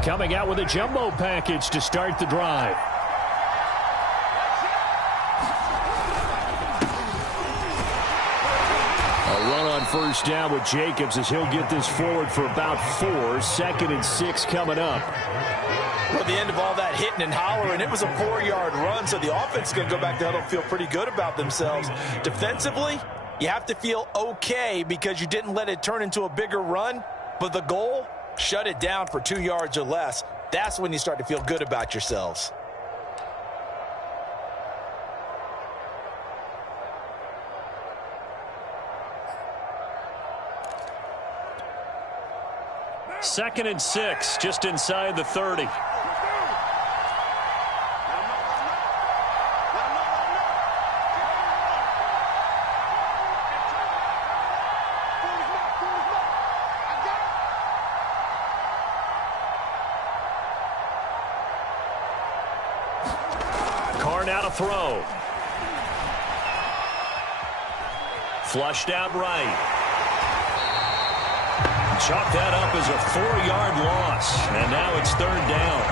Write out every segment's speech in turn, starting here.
Coming out with a jumbo package to start the drive. A run on first down with Jacobs as he'll get this forward for about 4. 2nd and 6 coming up. Well, the end of all that hitting and hollering, it was a 4-yard run, so the offense is going to go back to huddle and feel pretty good about themselves. Defensively, you have to feel okay because you didn't let it turn into a bigger run, but the goal, shut it down for 2 yards or less. That's when you start to feel good about yourselves. Second and 6, just inside the 30. Now to throw. Flushed out right. Chalk that up as a 4-yard loss. And now it's 3rd down.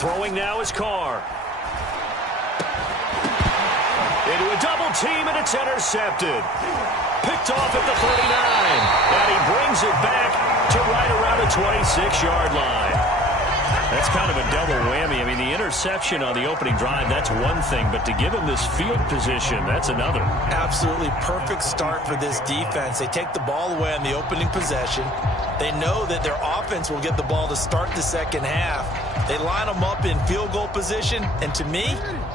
Throwing now is Carr. Into a double team, and it's intercepted. Picked off at the 39. And he brings it back to right around the 26-yard line. That's kind of a double whammy. I mean, the interception on the opening drive, that's one thing. But to give him this field position, that's another. Absolutely perfect start for this defense. They take the ball away on the opening possession. They know that their offense will get the ball to start the second half. They line them up in field goal position, and to me,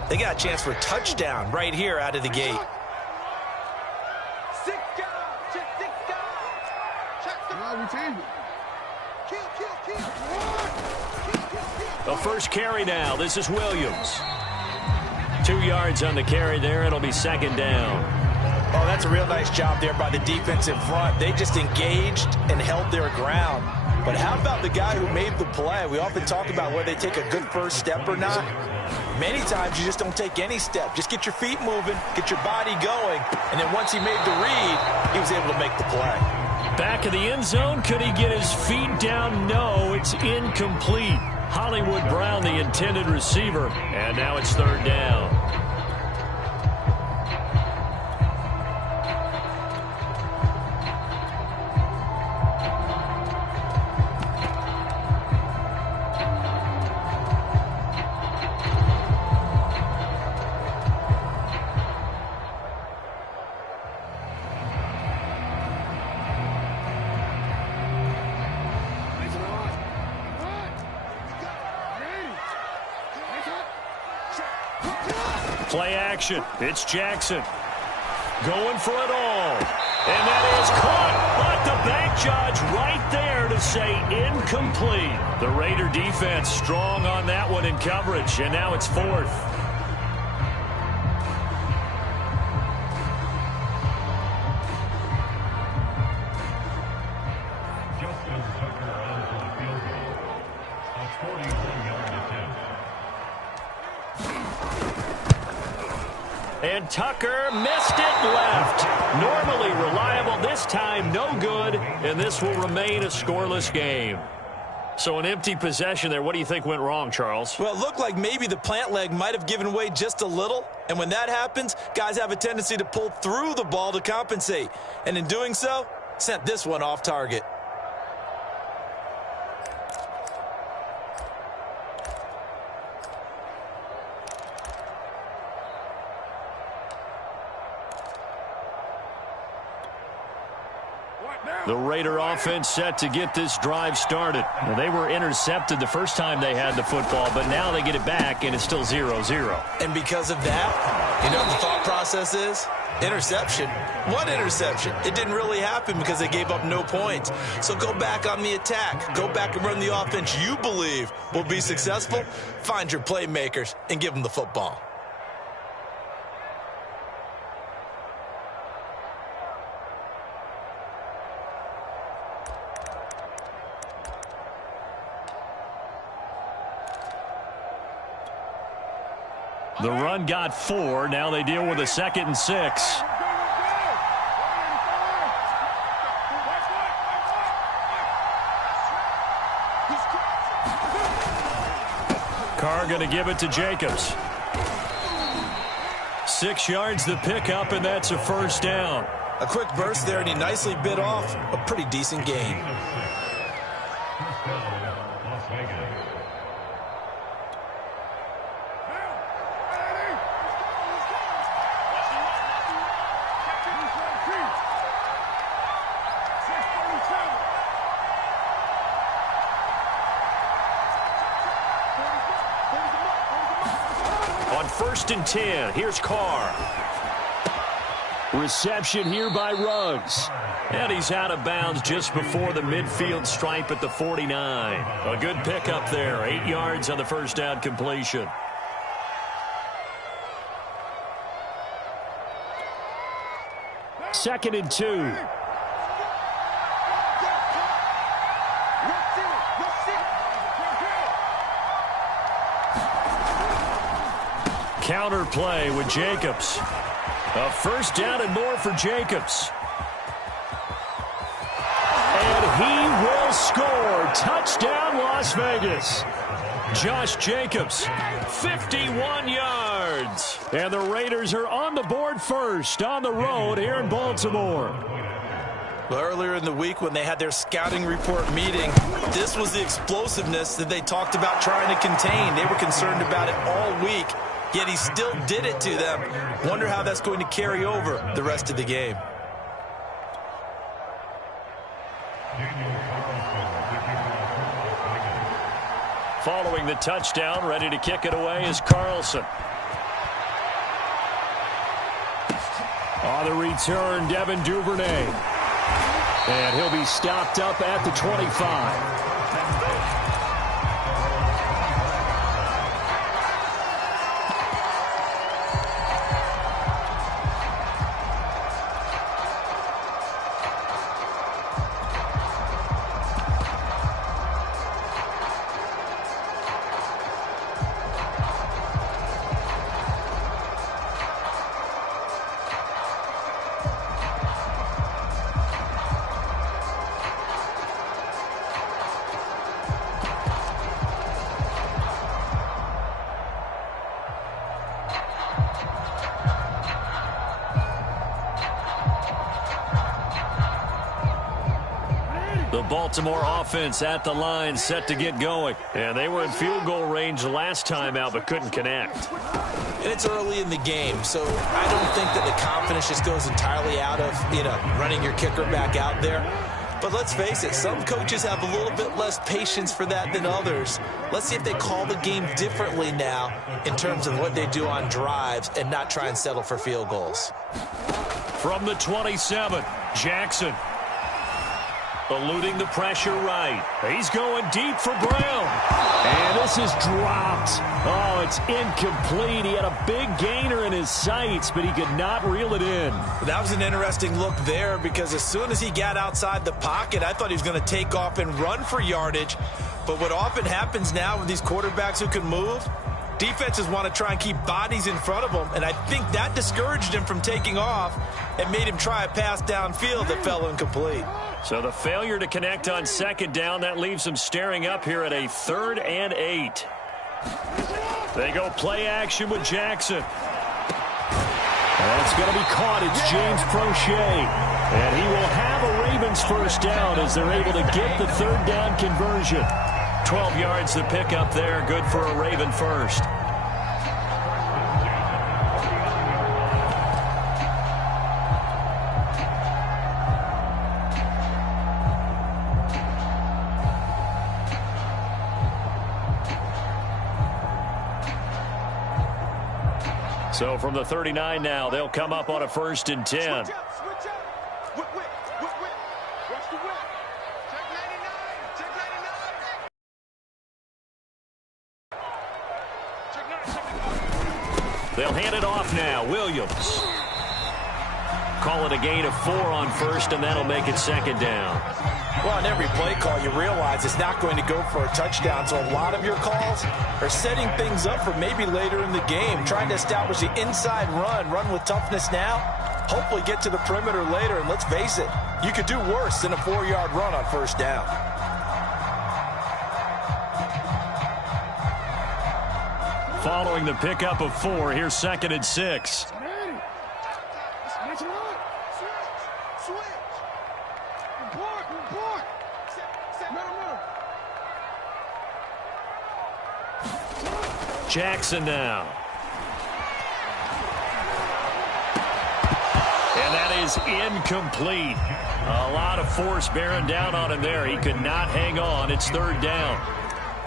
they got a chance for a touchdown right here out of the gate. The first carry now. This is Williams. 2 yards on the carry there. It'll be 2nd down. Oh, that's a real nice job there by the defense in front. They just engaged and held their ground. But how about the guy who made the play? We often talk about whether they take a good first step or not. Many times you just don't take any step. Just get your feet moving, get your body going, and then once he made the read, he was able to make the play. Back of the end zone, could he get his feet down? No, it's incomplete. Hollywood Brown, the intended receiver, and now it's 3rd down. Play action. It's Jackson. Going for it all. And that is caught. But the bank judge right there to say incomplete. The Raider defense strong on that one in coverage. And now it's 4th. And Tucker missed it left. Normally reliable, this time no good, and this will remain a scoreless game. So an empty possession there. What do you think went wrong, Charles? Well, it looked like maybe the plant leg might have given way just a little, and when that happens, guys have a tendency to pull through the ball to compensate, and in doing so, sent this one off target. The Raider offense set to get this drive started. Well, they were intercepted the first time they had the football, but now they get it back, and it's still 0-0. And because of that, you know what the thought process is? Interception. What interception? It didn't really happen because they gave up no points. So go back on the attack. Go back and run the offense you believe will be successful. Find your playmakers and give them the football. The run got 4. Now they deal with a 2nd and 6. Carr going to give it to Jacobs. 6 yards the pickup, and that's a first down. A quick burst there, and he nicely bit off a pretty decent gain. On 1st and 10, here's Carr. Reception here by Ruggs. And he's out of bounds just before the midfield stripe at the 49. A good pickup there, 8 yards on the first down completion. Second and 2. Counter play with Jacobs. A first down and more for Jacobs. And he will score. Touchdown, Las Vegas. Josh Jacobs, 51 yards. And the Raiders are on the board first on the road here in Baltimore. Well, earlier in the week when they had their scouting report meeting, this was the explosiveness that they talked about trying to contain. They were concerned about it all week. Yet he still did it to them. Wonder how that's going to carry over the rest of the game. Following the touchdown, ready to kick it away is Carlson. On the return, Devin Duvernay. And he'll be stopped up at the 25. The Baltimore offense at the line set to get going. And they were in field goal range last time out but couldn't connect. And it's early in the game, so I don't think that the confidence just goes entirely out of, running your kicker back out there. But let's face it, some coaches have a little bit less patience for that than others. Let's see if they call the game differently now in terms of what they do on drives and not try and settle for field goals. From the 27, Jackson. Eluding the pressure right. He's going deep for Brown. And this is dropped. Oh, it's incomplete. He had a big gainer in his sights, but he could not reel it in. That was an interesting look there because as soon as he got outside the pocket, I thought he was going to take off and run for yardage. But what often happens now with these quarterbacks who can move, defenses want to try and keep bodies in front of them, and I think that discouraged him from taking off and made him try a pass downfield that fell incomplete. So the failure to connect on second down, that leaves them staring up here at a 3rd and 8. They go play action with Jackson. That's going to be caught. It's James Prochet. And he will have a Ravens first down as they're able to get the 3rd down conversion. 12 yards the pickup there, good for a Raven first. So from the 39 now, they'll come up on a 1st and 10. Switch up. Whip. Watch the whip. Check 99. They'll hand it off now. Williams. Call it a gain of 4 on 1st, and that'll make it 2nd down. Well, on every play call, you realize it's not going to go for a touchdown. So a lot of your calls are setting things up for maybe later in the game, trying to establish the inside run with toughness now, hopefully get to the perimeter later. And let's face it, you could do worse than a 4-yard run on 1st down. Following the pickup of 4, here's 2nd and 6. Jackson now. And that is incomplete. A lot of force bearing down on him there. He could not hang on. It's 3rd down.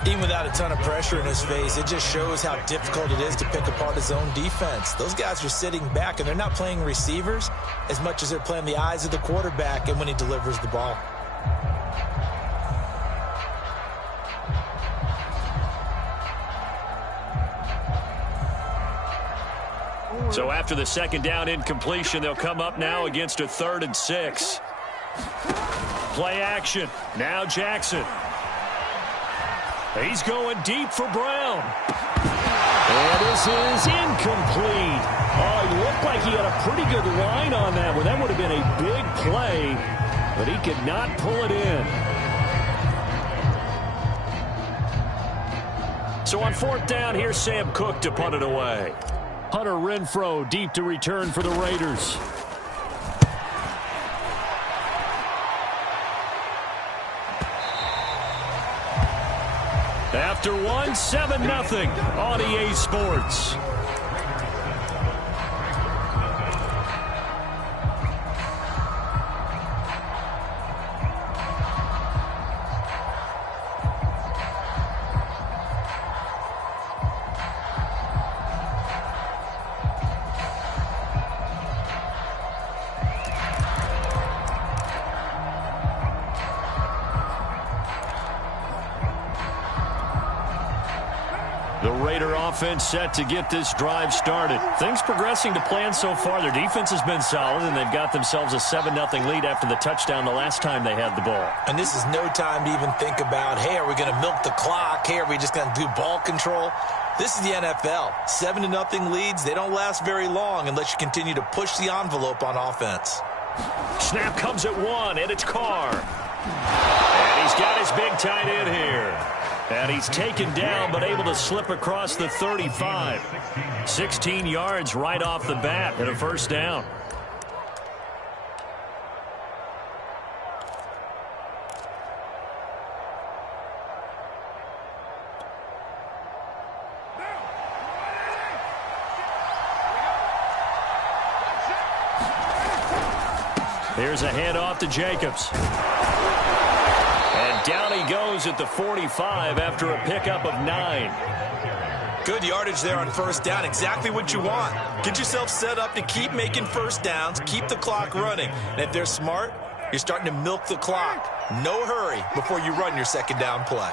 Even without a ton of pressure in his face, it just shows how difficult it is to pick apart his own defense. Those guys are sitting back, and they're not playing receivers as much as they're playing the eyes of the quarterback and when he delivers the ball. So after the 2nd down incompletion, they'll come up now against a 3rd and 6. Play action. Now Jackson. He's going deep for Brown. And this is incomplete. Oh, it looked like he had a pretty good line on that one. That would have been a big play, but he could not pull it in. So on 4th down, here's Sam Cook to punt it away. Hunter Renfrow deep to return for the Raiders. After 1, 7-0 on EA Sports. The Raider offense set to get this drive started. Things progressing to plan so far. Their defense has been solid, and they've got themselves a 7-0 lead after the touchdown the last time they had the ball. And this is no time to even think about, hey, are we going to milk the clock? Hey, are we just going to do ball control? This is the NFL. 7-0 leads, they don't last very long unless you continue to push the envelope on offense. Snap comes at 1, and it's Carr. And he's got his big tight end here. And he's taken down, but able to slip across the 35. 16 yards right off the bat and a 1st down. Here's a handoff to Jacobs. And down he goes at the 45 after a pickup of 9. Good yardage there on 1st down. Exactly what you want. Get yourself set up to keep making 1st downs, keep the clock running. And if they're smart, you're starting to milk the clock. No hurry before you run your 2nd down play.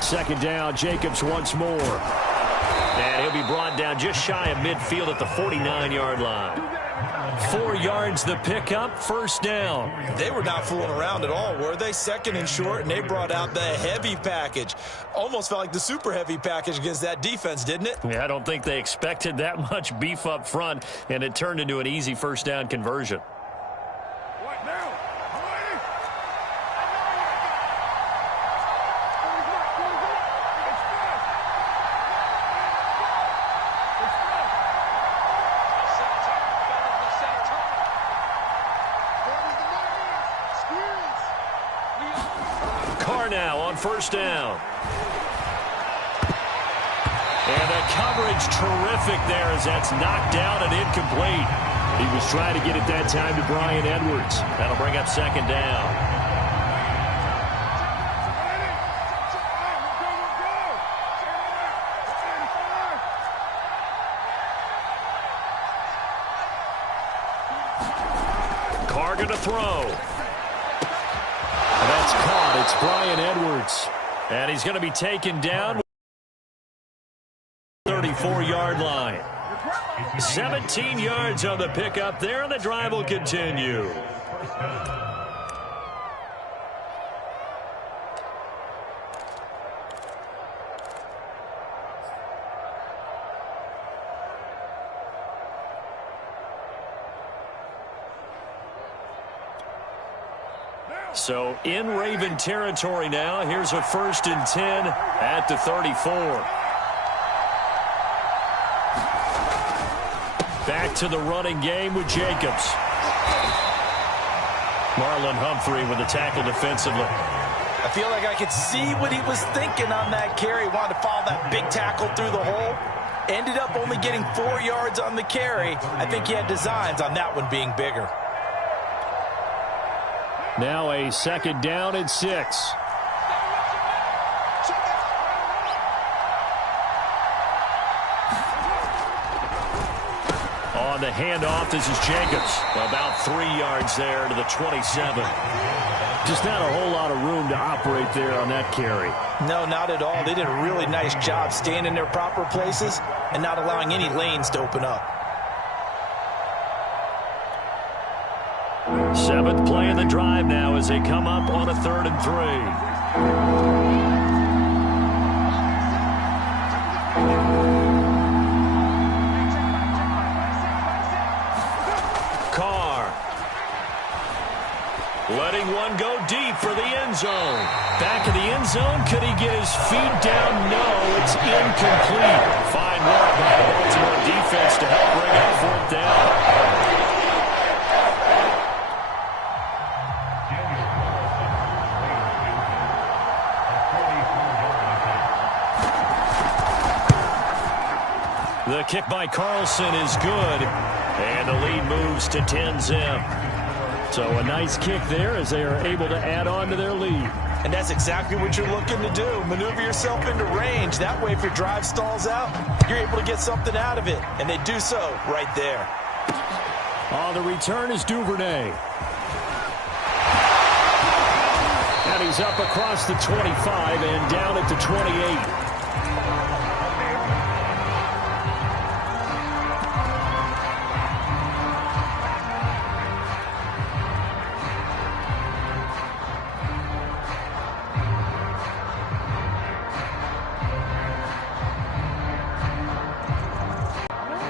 2nd down, Jacobs once more. And he'll be brought down just shy of midfield at the 49-yard line. 4 yards the pickup, 1st down. They were not fooling around at all, were they? 2nd and short, and they brought out the heavy package. Almost felt like the super heavy package against that defense, didn't it? Yeah, I don't think they expected that much beef up front, and it turned into an easy 1st down conversion. Now on 1st down. And the coverage terrific there as that's knocked down and incomplete. He was trying to get it that time to Bryan Edwards. That'll bring up 2nd down. throw. And that's caught. It's Bryan Edwards. And he's going to be taken down. 34-yard line. 17 yards on the pickup there, and the drive will continue. So in Raven territory now. Here's a 1st and 10 at the 34. Back to the running game with Jacobs. Marlon Humphrey with the tackle defensively. I feel like I could see what he was thinking on that carry. Wanted to follow that big tackle through the hole. Ended up only getting 4 yards on the carry. I think he had designs on that one being bigger. Now a 2nd down and 6. On the handoff, this is Jacobs. About 3 yards there to the 27. Just not a whole lot of room to operate there on that carry. No, not at all. They did a really nice job staying in their proper places and not allowing any lanes to open up. 7th play of the drive now as they come up on a 3rd and 3. Carr. Letting one go deep for the end zone. Back in the end zone. Could he get his feet down? No, it's incomplete. Fine work by the Baltimore defense to help bring up 4th down. The kick by Carlson is good, and the lead moves to 10-zip. So a nice kick there as they are able to add on to their lead. And that's exactly what you're looking to do. Maneuver yourself into range. That way, if your drive stalls out, you're able to get something out of it. And they do so right there. On the return is Duvernay. And he's up across the 25 and down at the 28.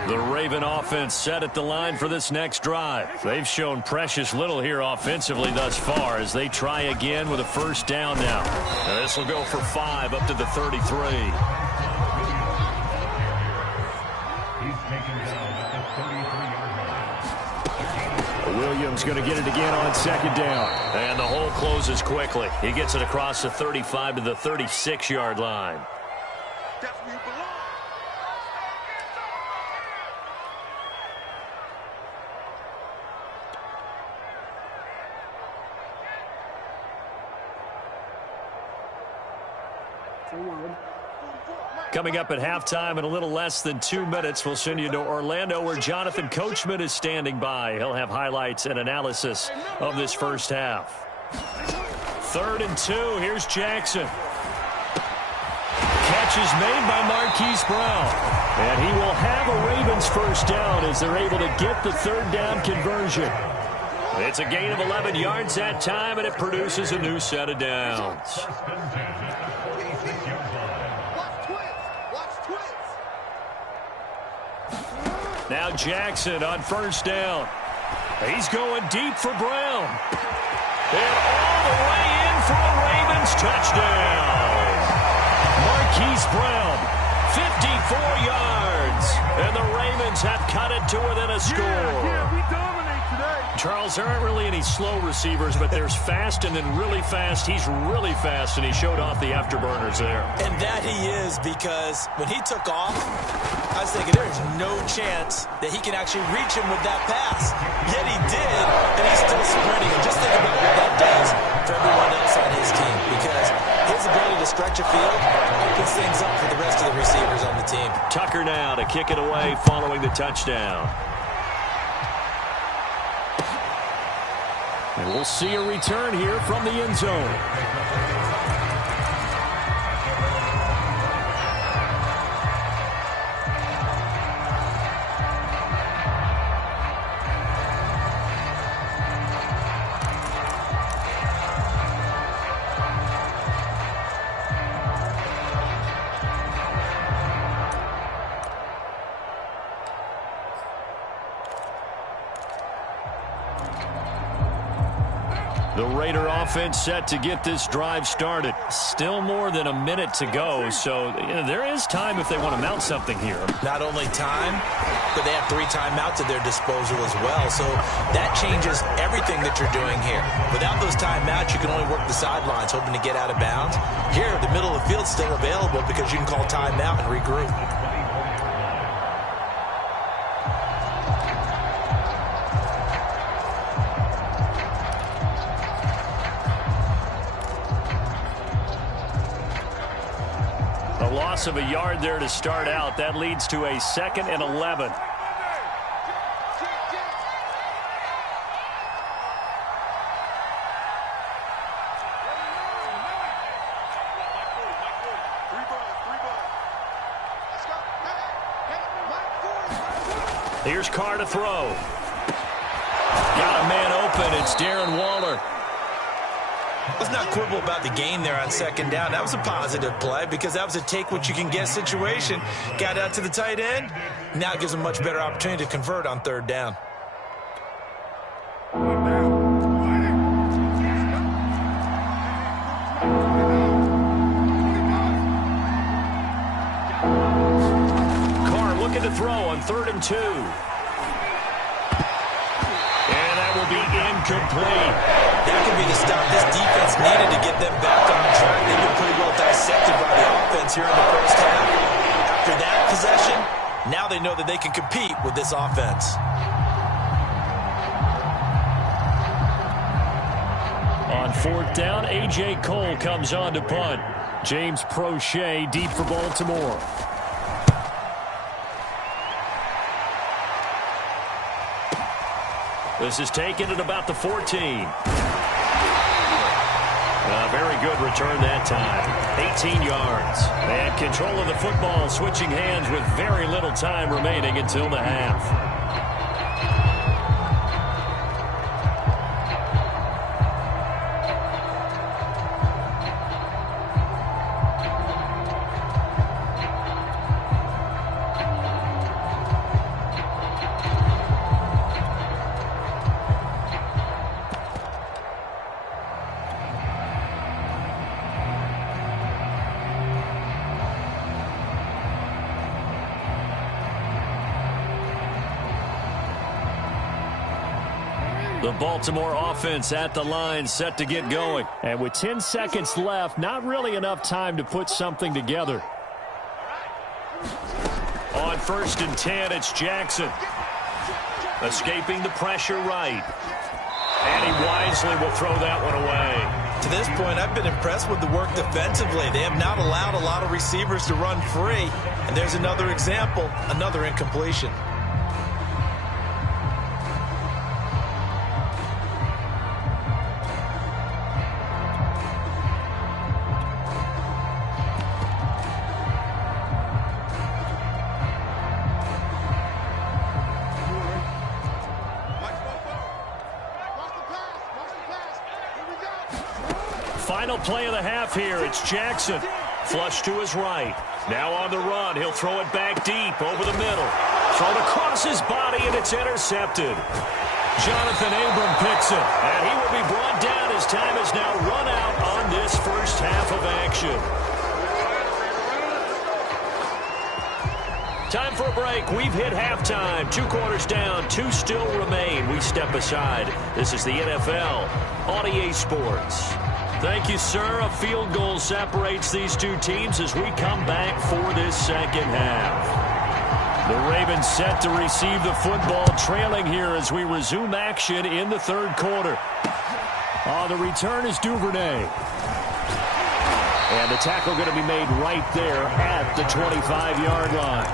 The Raven offense set at the line for this next drive. They've shown precious little here offensively thus far as they try again with a 1st down now. And this will go for 5 up to the 33. Williams going to get it again on 2nd down. And the hole closes quickly. He gets it across the 35 to the 36-yard line. That's where you belong. Coming up at halftime in a little less than 2 minutes, we'll send you to Orlando where Jonathan Coachman is standing by. He'll have highlights and analysis of this first half. 3rd and 2. Here's Jackson. Catch is made by Marquise Brown. And he will have a Ravens 1st down as they're able to get the 3rd down conversion. It's a gain of 11 yards that time, and it produces a new set of downs. Now Jackson on 1st down. He's going deep for Brown. And all the way in for a Ravens touchdown. Marquise Brown, 54 yards. And the Ravens have cut it to within a score. Yeah, we dominate today. Charles, there aren't really any slow receivers, but there's fast and then really fast. He's really fast, and he showed off the afterburners there. And that he is, because when he took off, I was thinking there's no chance that he can actually reach him with that pass. Yet he did, and he's still sprinting. And just think about what that does for everyone else on his team, because his ability to stretch a field opens things up for the rest of the receivers on the team. Tucker now to kick it away following the touchdown. And we'll see a return here from the end zone. The Raider offense set to get this drive started. Still more than a minute to go, so there is time if they want to mount something here. Not only time, but they have 3 timeouts at their disposal as well, so that changes everything that you're doing here. Without those timeouts, you can only work the sidelines, hoping to get out of bounds. Here, the middle of the field's still available because you can call timeout and regroup. Loss of a yard there to start out. That leads to a 2nd and 11. Here's Carr to throw. Got a man open. It's Darren Waller. Let's not quibble about the gain there on 2nd down. That was a positive play because that was a take-what-you-can-get situation. Got out to the tight end. Now it gives them a much better opportunity to convert on 3rd down. Carr looking to throw on 3rd and 2. And that will be incomplete. That could be the stop this defense needed to get them back on track. They've been pretty well dissected by the offense here in the first half. After that possession, now they know that they can compete with this offense. On 4th down, A.J. Cole comes on to punt. James Prochet deep for Baltimore. This is taken at about the 14. A very good return that time. 18 yards. And control of the football, switching hands with very little time remaining until the half. The Baltimore offense at the line, set to get going. And with 10 seconds left, not really enough time to put something together. On 1st and 10, it's Jackson. Escaping the pressure right. And he wisely will throw that one away. To this point, I've been impressed with the work defensively. They have not allowed a lot of receivers to run free. And there's another example, another incompletion. Final play of the half here. It's Jackson. Flush to his right. Now on the run. He'll throw it back deep over the middle. Thrown across his body, and it's intercepted. Jonathan Abram picks it. And he will be brought down. His time is now run out on this first half of action. Time for a break. We've hit halftime. 2 quarters down. 2 still remain. We step aside. This is the NFL on EA Sports. Thank you, sir. A field goal separates these 2 teams as we come back for this second half. The Ravens set to receive the football, trailing here as we resume action in the 3rd quarter. The return is Duvernay. And the tackle going to be made right there at the 25-yard line.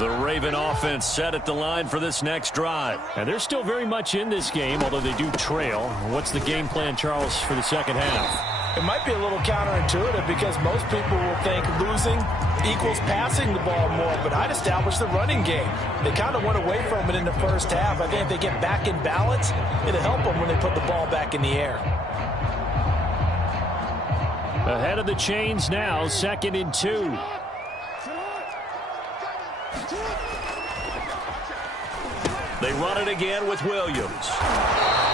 The Raven offense set at the line for this next drive. And they're still very much in this game, although they do trail. What's the game plan, Charles, for the second half? It might be a little counterintuitive because most people will think losing equals passing the ball more, but I'd establish the running game. They kind of went away from it in the first half. I think if they get back in balance, it'll help them when they put the ball back in the air. Ahead of the chains now, 2nd and 2. They run it again with Williams.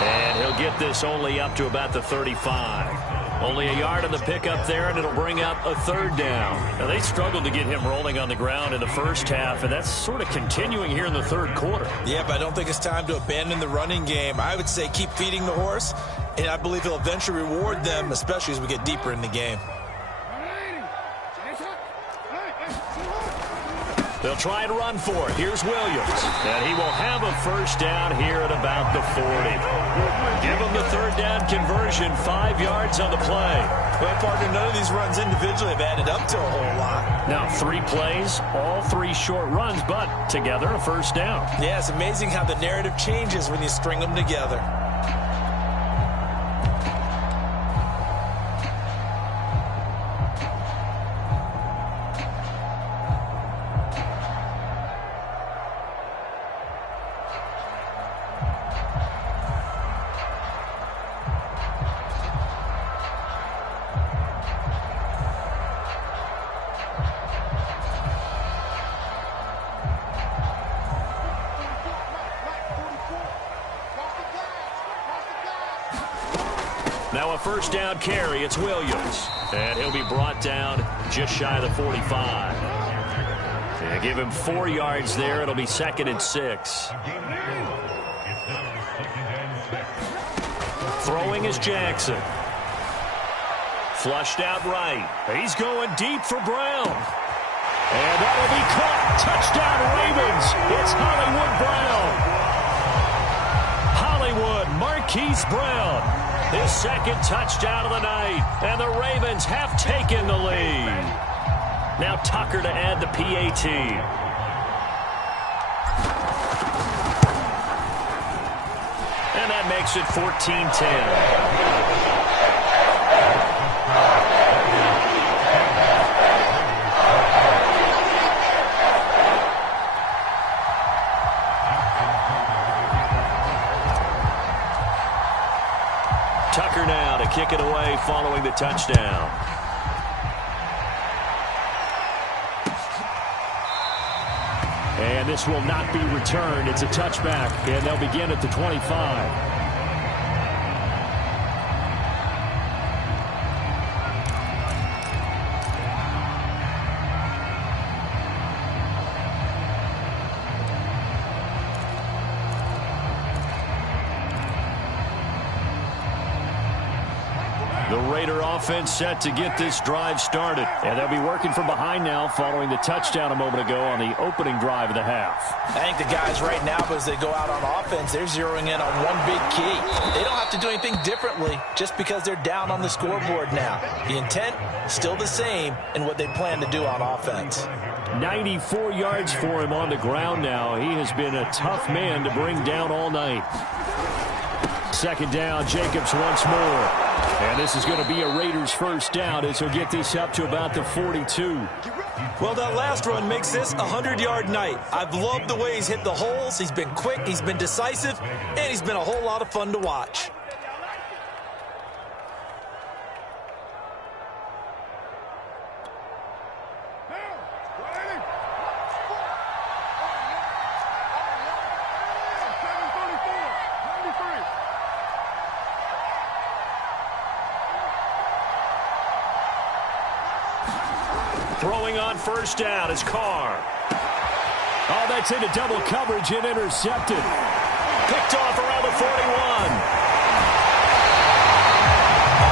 And he'll get this only up to about the 35. Only a yard on the pickup there, and it'll bring up a 3rd down. Now, they struggled to get him rolling on the ground in the first half, and that's sort of continuing here in the 3rd quarter. Yeah, but I don't think it's time to abandon the running game. I would say keep feeding the horse, and I believe he'll eventually reward them, especially as we get deeper in the game. They'll try and run for it. Here's Williams. And he will have a 1st down here at about the 40. Give him the 3rd down conversion, 5 yards on the play. Well, partner, none of these runs individually have added up to a whole lot. Now, 3 plays, all 3 short runs, but together a 1st down. Yeah, it's amazing how the narrative changes when you string them together. Now a 1st down carry. It's Williams. And he'll be brought down just shy of the 45. And give him 4 yards there. It'll be 2nd and 6. Throwing is Jackson. Flushed out right. He's going deep for Brown. And that'll be caught. Touchdown Ravens. It's Hollywood Brown. Hollywood Marquise Brown. His 2nd touchdown of the night. And the Ravens have taken the lead. Now Tucker to add the PAT. And that makes it 14-10. Tucker now to kick it away following the touchdown. And this will not be returned. It's a touchback, and they'll begin at the 25. The Raider offense set to get this drive started. And they'll be working from behind now following the touchdown a moment ago on the opening drive of the half. I think the guys right now, as they go out on offense, they're zeroing in on one big key. They don't have to do anything differently just because they're down on the scoreboard now. The intent, still the same in what they plan to do on offense. 94 yards for him on the ground now. He has been a tough man to bring down all night. 2nd down, Jacobs once more. And this is going to be a Raiders 1st down as he'll get this up to about the 42. Well, that last run makes this a 100-yard night. I've loved the way he's hit the holes. He's been quick, he's been decisive, and he's been a whole lot of fun to watch. Throwing on 1st down is Carr. Oh, that's into double coverage and intercepted. Picked off around the 41. All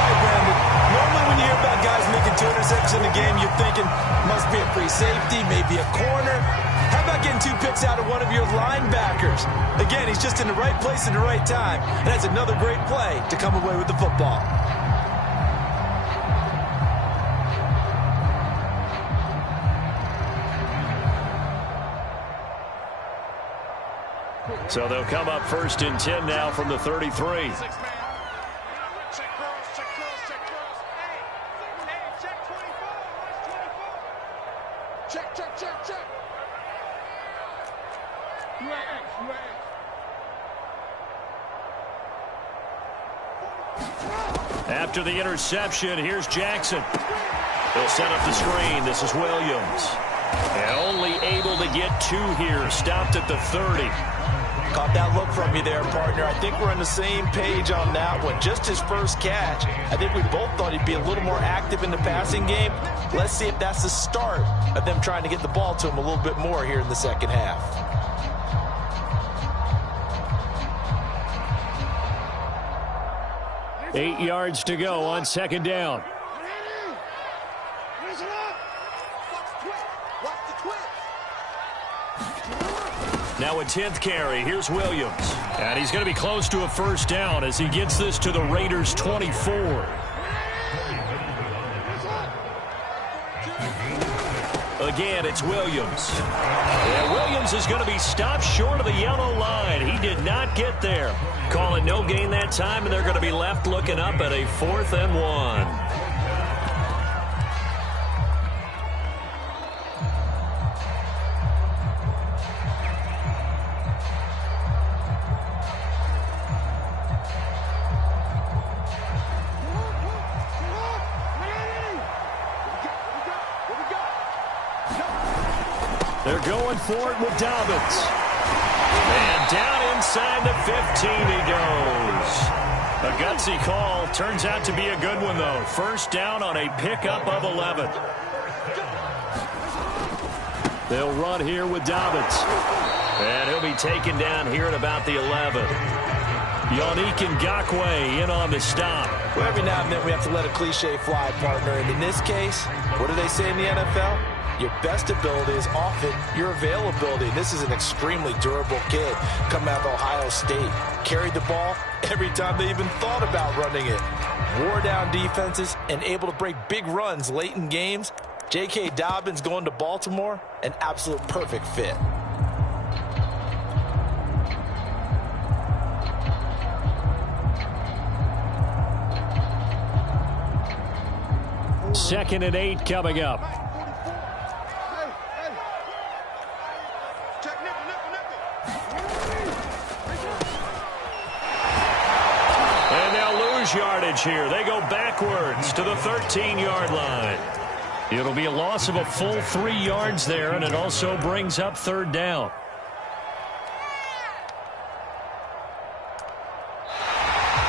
right, Brandon. Normally when you hear about guys making 2 interceptions in the game, you're thinking must be a free safety, maybe a corner. How about getting 2 picks out of one of your linebackers? Again, he's just in the right place at the right time. And that's another great play to come away with the football. So they'll come up 1st and 10 now from the 33. After the interception, here's Jackson. They'll set up the screen. This is Williams. And only able to get 2 here. Stopped at the 30. Caught that look from you there, partner. I think we're on the same page on that one. Just his first catch. I think we both thought he'd be a little more active in the passing game. Let's see if that's the start of them trying to get the ball to him a little bit more here in the second half. Eight yards to go on 2nd down. Now a 10th carry. Here's Williams. And he's going to be close to a 1st down as he gets this to the Raiders' 24. Again, it's Williams. And Williams is going to be stopped short of the yellow line. He did not get there. Calling no gain that time, and they're going to be left looking up at a 4th and 1. They're going for it with Dobbins. And down inside the 15 he goes. A gutsy call. Turns out to be a good one, though. 1st down on a pickup of 11. They'll run here with Dobbins. And he'll be taken down here at about the 11. Yannick Ngakoue in on the stop. Well, every now and then we have to let a cliche fly, partner. And in this case, what do they say in the NFL? Your best ability is often your availability. This is an extremely durable kid coming out of Ohio State. Carried the ball every time they even thought about running it. Wore down defenses and able to break big runs late in games. J.K. Dobbins going to Baltimore, an absolute perfect fit. Second and 8 coming up. Yardage here. They go backwards to the 13-yard line. It'll be a loss of a full 3 yards there, and it also brings up 3rd down.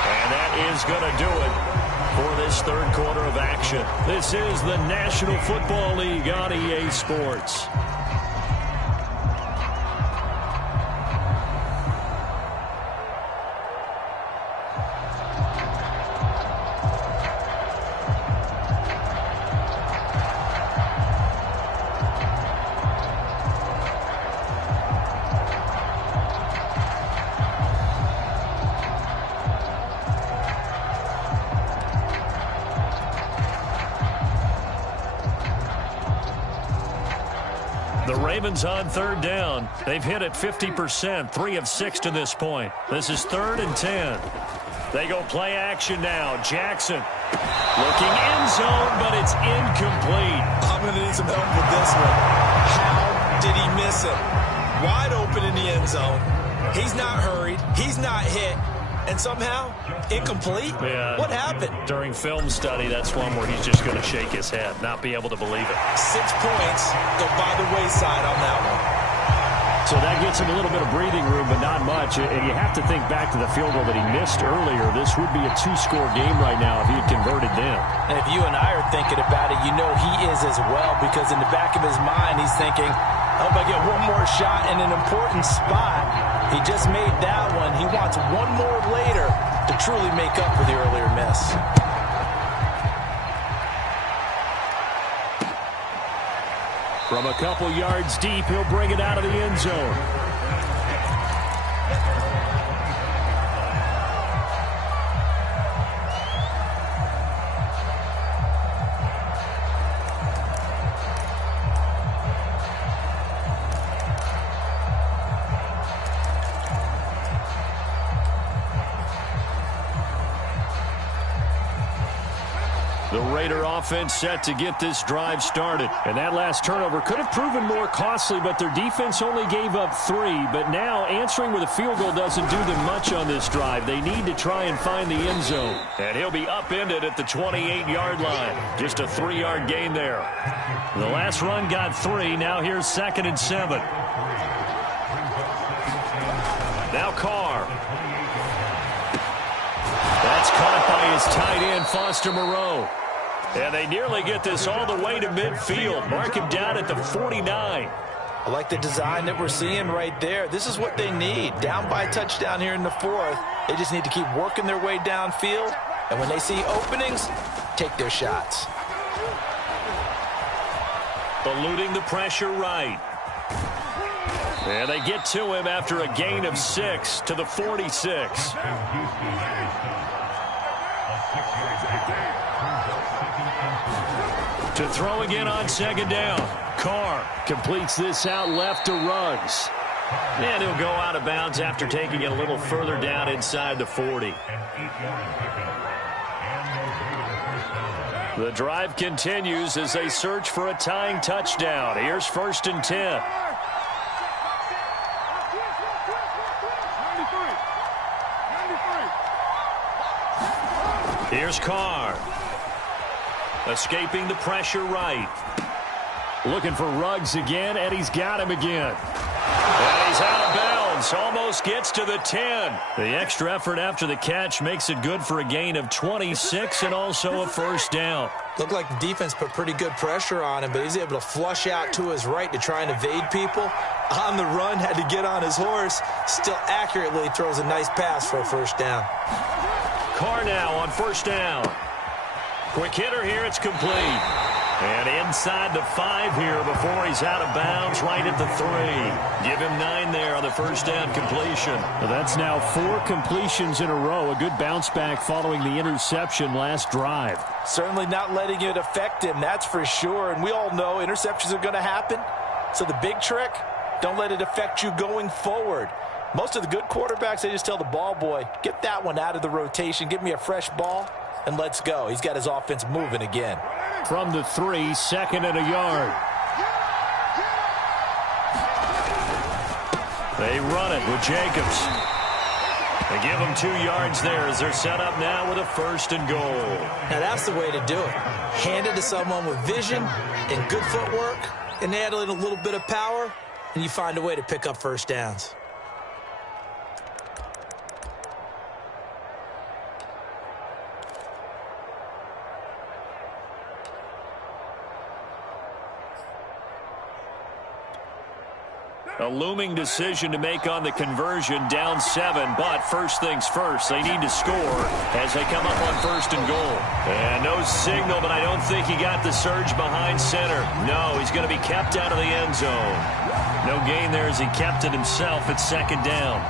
And that is going to do it for this 3rd quarter of action. This is the National Football League on EA Sports. Ravens on 3rd down. They've hit it 50%, 3 of 6 to this point. This is 3rd and 10. They go play action now. Jackson looking end zone, but it's incomplete. I'm going to need some help with this one. How did he miss it? Wide open in the end zone. He's not hurried. He's not hit. And somehow, incomplete? Yeah. What happened? During film study, that's one where he's just going to shake his head, not be able to believe it. 6 points go by the wayside on that one. So that gets him a little bit of breathing room, but not much. And you have to think back to the field goal that he missed earlier. This would be a 2-score game right now if he had converted then. And if you and I are thinking about it, you know he is as well, because in the back of his mind, he's thinking, I hope I get one more shot in an important spot. He just made that one. He wants one more later to truly make up for the earlier miss. From a couple yards deep, he'll bring it out of the end zone. The Raider offense set to get this drive started. And that last turnover could have proven more costly, but their defense only gave up 3. But now answering with a field goal doesn't do them much on this drive. They need to try and find the end zone. And he'll be upended at the 28-yard line. Just a 3-yard gain there. The last run got 3. Now here's 2nd and 7. Now Carr. That's caught by his tight end, Foster Moreau. And they nearly get this all the way to midfield. Mark him down at the 49. I like the design that we're seeing right there. This is what they need. Down by a touchdown here in the 4th. They just need to keep working their way downfield. And when they see openings, take their shots. Eluding the pressure right. And they get to him after a gain of 6 to the 46. To throw again on 2nd down. Carr completes this out left to Ruggs. And he'll go out of bounds after taking it a little further down inside the 40. The drive continues as they search for a tying touchdown. Here's 1st and 10. Here's Carr. Escaping the pressure right. Looking for Ruggs again, and he's got him again. And he's out of bounds. Almost gets to the 10. The extra effort after the catch makes it good for a gain of 26 and also a 1st down. Looked like the defense put pretty good pressure on him, but he's able to flush out to his right to try and evade people. On the run, had to get on his horse. Still accurately throws a nice pass for a 1st down. Carr now on 1st down. Quick hitter here, it's complete. And inside the 5 here before he's out of bounds, right at the 3. Give him 9 there on the 1st down completion. Well, that's now 4 completions in a row. A good bounce back following the interception last drive. Certainly not letting it affect him, that's for sure. And we all know interceptions are going to happen. So the big trick, don't let it affect you going forward. Most of the good quarterbacks, they just tell the ball boy, get that one out of the rotation, give me a fresh ball, and let's go. He's got his offense moving again. From the 3, 2nd and a yard. They run it with Jacobs. They give him 2 yards there as they're set up now with a 1st and goal. Now that's the way to do it. Hand it to someone with vision and good footwork, and add in a little bit of power, and you find a way to pick up 1st downs. A looming decision to make on the conversion, down 7, but first things first, they need to score as they come up on 1st and goal. And no signal, but I don't think he got the surge behind center. No, he's going to be kept out of the end zone. No gain there as he kept it himself at 2nd down.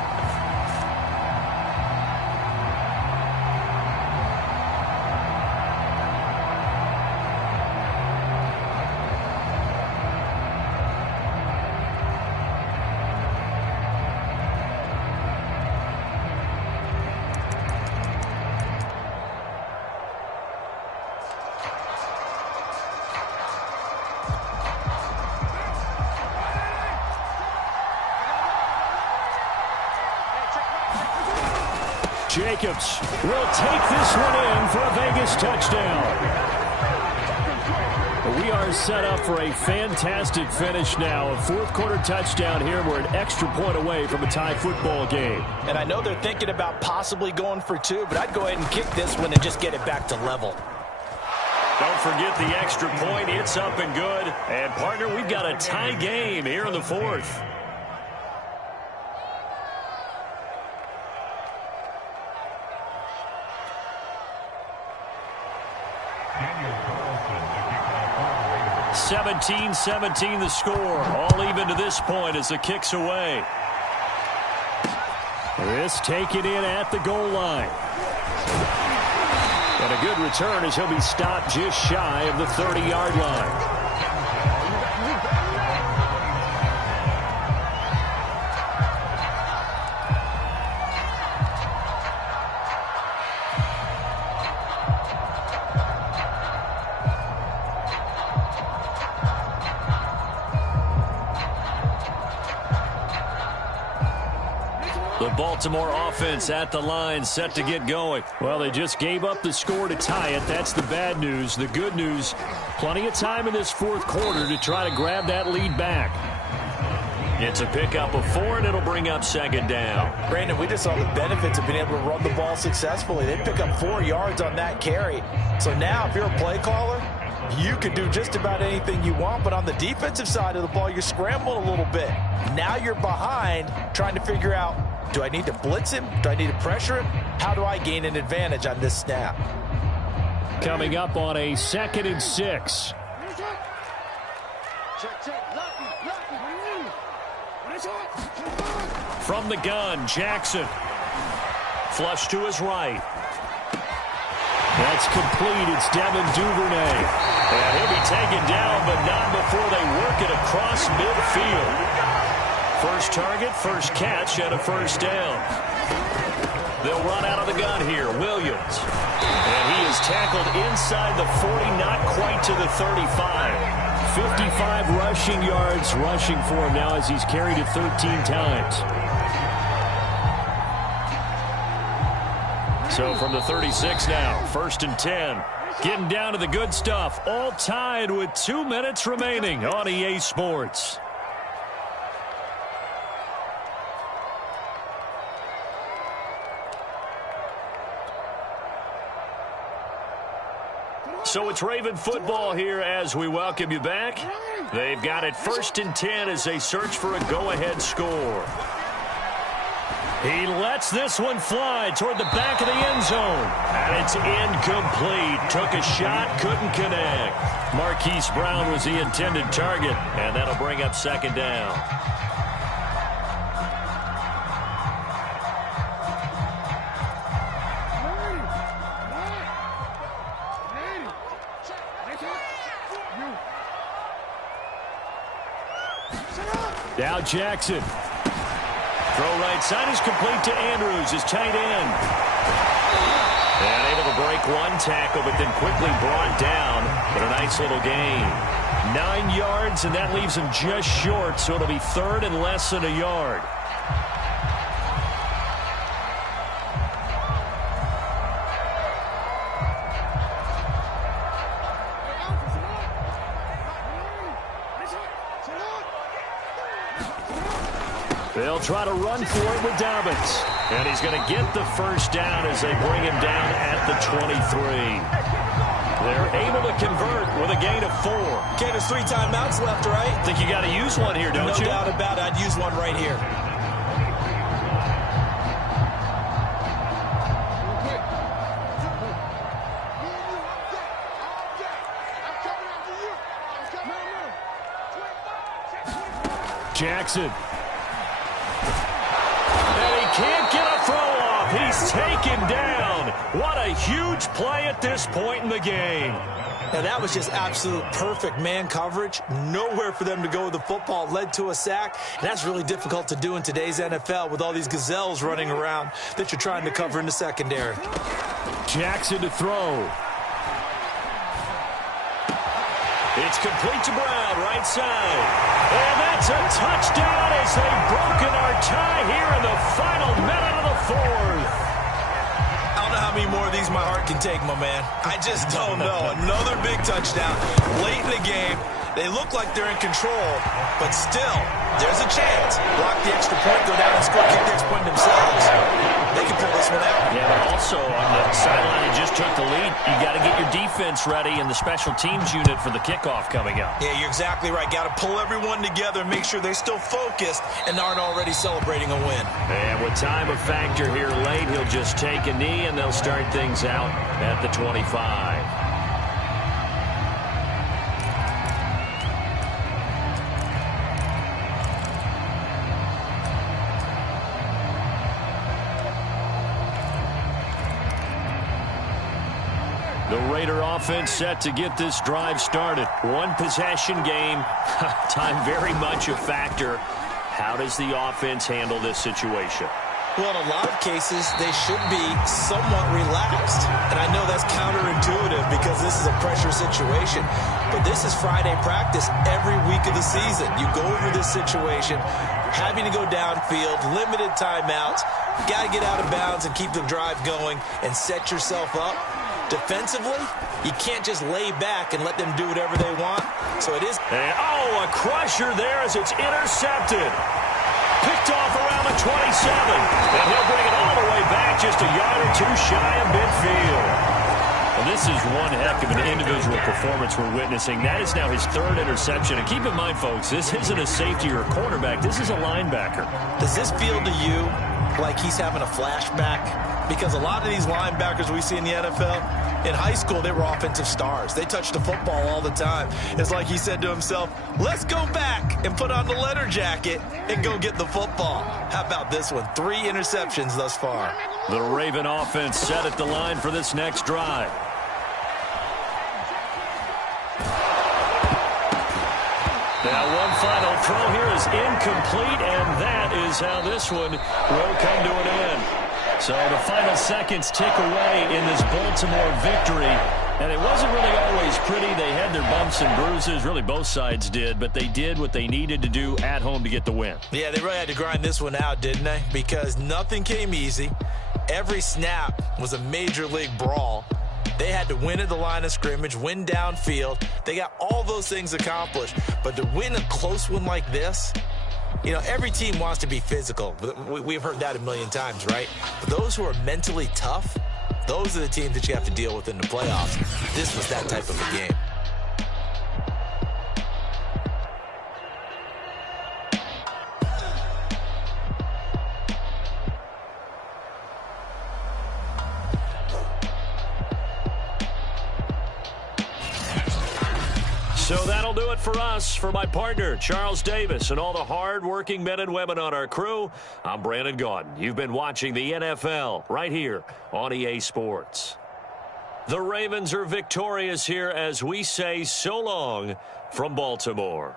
Jacobs will take this one in for a Vegas touchdown. We are set up for a fantastic finish now. A 4th quarter touchdown here. We're an extra point away from a tie football game. And I know they're thinking about possibly going for 2, but I'd go ahead and kick this one and just get it back to level. Don't forget the extra point. It's up and good. And, partner, we've got a tie game here in the 4th. Carlson, 17-17 the score. All even to this point as the kick's away. This taken in at the goal line. And a good return as he'll be stopped just shy of the 30-yard line. The Baltimore offense at the line, set to get going. Well, they just gave up the score to tie it. That's the bad news. The good news, plenty of time in this fourth quarter to try to grab that lead back. It's a pickup of 4, and it'll bring up second down. Brandon, we just saw the benefits of being able to run the ball successfully. They pick up 4 yards on that carry. So now if you're a play caller, you can do just about anything you want, but on the defensive side of the ball, you're scrambling a little bit. Now you're behind trying to figure out, do I need to blitz him? Do I need to pressure him? How do I gain an advantage on this snap? Coming up on a 2nd and 6. From the gun, Jackson. Flush to his right. That's complete. It's Devin Duvernay. And he'll be taken down, but not before they work it across midfield. First target, first catch, and a first down. They'll run out of the gun here. Williams. And he is tackled inside the 40, not quite to the 35. 55 rushing yards rushing for him now as he's carried it 13 times. So from the 36 now, 1st and 10. Getting down to the good stuff. All tied with 2 minutes remaining on EA Sports. So it's Raven football here as we welcome you back. They've got it 1st and 10 as they search for a go-ahead score. He lets this one fly toward the back of the end zone. And it's incomplete. Took a shot, couldn't connect. Marquise Brown was the intended target, and that'll bring up second down. Now Jackson. Throw right side is complete to Andrews, his tight end. And able to break one tackle, but then quickly brought down. But a nice little gain. 9 yards, and that leaves him just short, so it'll be 3rd and less than a yard. They'll try to run for it with Dobbins. And he's going to get the first down as they bring him down at the 23. They're able to convert with a gain of 4. Okay, there's 3 timeouts left, right? Think you got to use one here, don't you? No doubt about it. I'd use one right here. Jackson. Can't get a throw off. He's taken down. What a huge play at this point in the game. Now that was just absolute perfect man coverage. Nowhere for them to go with the football. Led to a sack. And that's really difficult to do in today's NFL with all these gazelles running around that you're trying to cover in the secondary. Jackson to throw. It's complete to Brown, right side. And that's a touchdown as they've broken our tie here in the final minute of the 4th. I don't know how many more of these my heart can take, my man. I just don't know. Another big touchdown late in the game. They look like they're in control, but still, there's a chance. Block the extra point, go down and score, kick the extra point themselves. They can pull this one out. Yeah, but also on the sideline, they just took the lead. You got to get your defense ready and the special teams unit for the kickoff coming up. Yeah, you're exactly right. Got to pull everyone together and make sure they're still focused and aren't already celebrating a win. And with time a factor here late, he'll just take a knee and they'll start things out at the 25. The Raider offense set to get this drive started. One possession game. Time very much a factor. How does the offense handle this situation? Well, in a lot of cases, they should be somewhat relaxed. And I know that's counterintuitive because this is a pressure situation. But this is Friday practice every week of the season. You go over this situation, having to go downfield, limited timeouts, got to get out of bounds and keep the drive going and set yourself up. Defensively, you can't just lay back and let them do whatever they want. So it is. And, a crusher there as it's intercepted. Picked off around the 27. And he'll bring it all the way back just a yard or two shy of midfield. Well, this is one heck of an individual performance we're witnessing. That is now his third interception. And keep in mind, folks, this isn't a safety or a cornerback. This is a linebacker. Does this feel to you like he's having a flashback? Because a lot of these linebackers we see in the NFL, in high school, they were offensive stars. They touched the football all the time. It's like he said to himself, let's go back and put on the leather jacket and go get the football. How about this one? 3 interceptions thus far. The Raven offense set at the line for this next drive. Now one final throw here is incomplete, and that is how this one will come to an end. So the final seconds tick away in this Baltimore victory. And it wasn't really always pretty. They had their bumps and bruises. Really, both sides did. But they did what they needed to do at home to get the win. Yeah, they really had to grind this one out, didn't they? Because nothing came easy. Every snap was a major league brawl. They had to win at the line of scrimmage, win downfield. They got all those things accomplished. But to win a close one like this, you know, every team wants to be physical. We've heard that a million times, right? But those who are mentally tough, those are the teams that you have to deal with in the playoffs. This was that type of a game. So that'll do it for us. For my partner, Charles Davis, and all the hard-working men and women on our crew, I'm Brandon Gaudin. You've been watching the NFL right here on EA Sports. The Ravens are victorious here as we say so long from Baltimore.